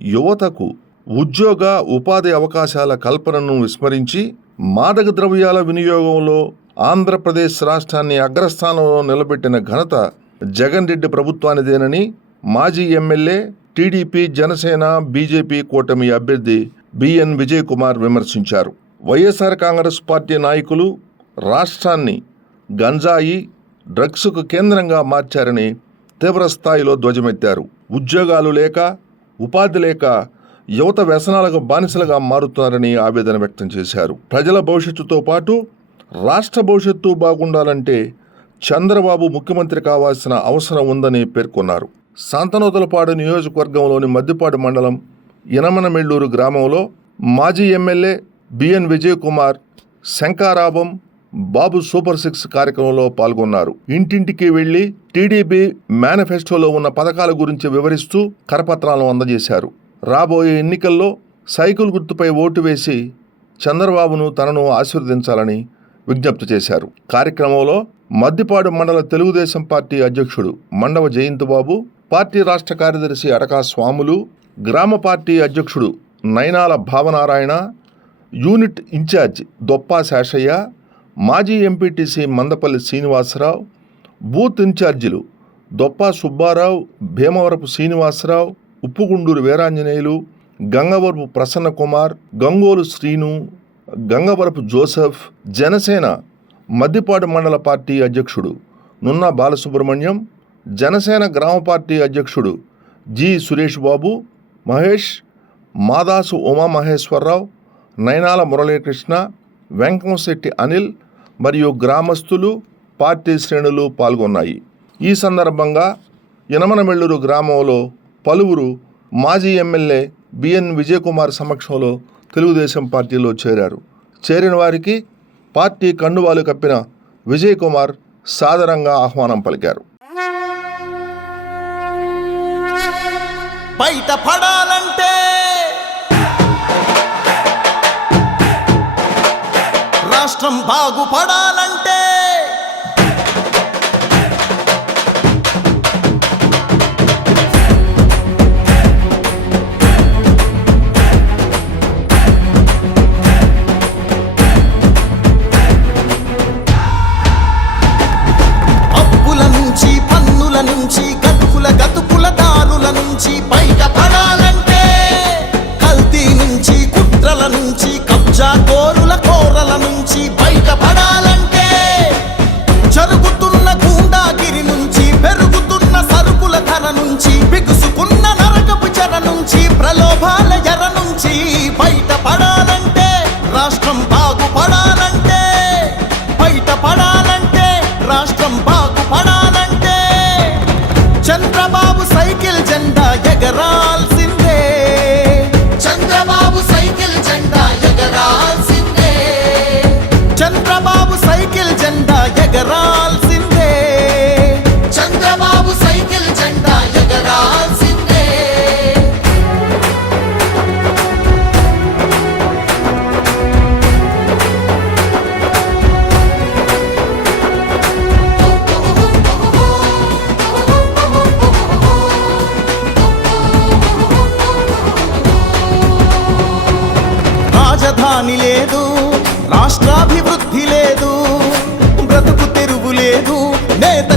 యువతకు ఉద్యోగ ఉపాధి అవకాశాల కల్పనను విస్మరించి మాదక ద్రవ్యాల వినియోగంలో ఆంధ్రప్రదేశ్ రాష్ట్రాన్ని అగ్రస్థానంలో నిలబెట్టిన ఘనత జగన్ రెడ్డి ప్రభుత్వానిదేనని మాజీ ఎమ్మెల్యే టీడీపీ జనసేన బీజేపీ కూటమి అభ్యర్థి బిఎన్ విజయ్ కుమార్ విమర్శించారు. వైఎస్ఆర్ కాంగ్రెస్ పార్టీ నాయకులు రాష్ట్రాన్ని గంజాయి డ్రగ్స్కు కేంద్రంగా మార్చారని తీవ్రస్థాయిలో ధ్వజమెత్తారు. ఉద్యోగాలు లేక ఉపాధి లేక యువత వ్యసనాలకు బానిసలుగా మారుతున్నారని ఆవేదన వ్యక్తం చేశారు. ప్రజల భవిష్యత్తుతో పాటు రాష్ట్ర భవిష్యత్తు బాగుండాలంటే చంద్రబాబు ముఖ్యమంత్రి కావాల్సిన అవసరం ఉందని పేర్కొన్నారు. శాంతనోతలపాడు నియోజకవర్గంలోని మద్దిపాడు మండలం యనమనమెళ్ళూరు గ్రామంలో మాజీ MLA BN Vijay Kumar Shankharavam Babu super six కార్యక్రమంలో పాల్గొన్నారు. ఇంటింటికి వెళ్ళి టీడీపీ మేనిఫెస్టోలో ఉన్న పథకాల గురించి వివరిస్తూ కరపత్రాలను అందజేశారు. రాబోయే ఎన్నికల్లో సైకిల్ గుర్తుపై ఓటు వేసి చంద్రబాబును తనను ఆశీర్వదించాలని విజ్ఞప్తి చేశారు. కార్యక్రమంలో మద్దిపాడు మండల తెలుగుదేశం పార్టీ అధ్యక్షుడు మండవ జయంతబాబు పార్టీ రాష్ట్ర కార్యదర్శి అడకా స్వాములు గ్రామ పార్టీ అధ్యక్షుడు నయనాల భావనారాయణ యూనిట్ ఇన్ఛార్జ్ దొప్పా శాషయ్య మాజీ ఎంపీటీసీ మందపల్లి శ్రీనివాసరావు బూత్ ఇన్ఛార్జీలు దొప్పా సుబ్బారావు భీమవరపు శ్రీనివాసరావు ఉప్పుగుండూరు వీరాంజనేయులు గంగవరపు ప్రసన్న కుమార్ గంగోలు శ్రీను గంగవరపు జోసెఫ్ జనసేన మద్దిపాడు మండల పార్టీ అధ్యక్షుడు నున్న బాలసుబ్రహ్మణ్యం జనసేన గ్రామ పార్టీ అధ్యక్షుడు జి సురేష్ బాబు మహేష్ మాదాసు ఉమామహేశ్వరరావు నయనాల మురళీకృష్ణ వెంకంశెట్టి అనిల్ మరియు గ్రామస్తులు పార్టీ శ్రేణులు పాల్గొన్నాయి. ఈ సందర్భంగా యనమనమెళ్ళూరు గ్రామంలో పలువురు మాజీ ఎమ్మెల్యే బిఎన్ విజయకుమార్ సమక్షంలో తెలుగుదేశం పార్టీలో చేరారు. చేరిన వారికి పార్టీ కండువాలు కప్పిన విజయ్ కుమార్ సాదరంగా ఆహ్వానం పలికారు. బయట పడాలంటే రాష్ట్రం బాగుపడాలంటే అప్పుల నుంచి పన్నుల నుంచి గతుకుల గతుకుల దారుల నుంచి రాష్ట్రం బాగుపడాలంటే బయట పడాలంటే రాష్ట్రం బాగుపడాలంటే చంద్రబాబు సైకిల్ జెండా ఎగరాల్సిందే. చంద్రబాబు సైకిల్ జెండా ఎగరాల్సిందే. చంద్రబాబు రాజధాని లేదు రాష్ట్రాభివృద్ధి లేదు బ్రతుకు తెరువు లేదు నేత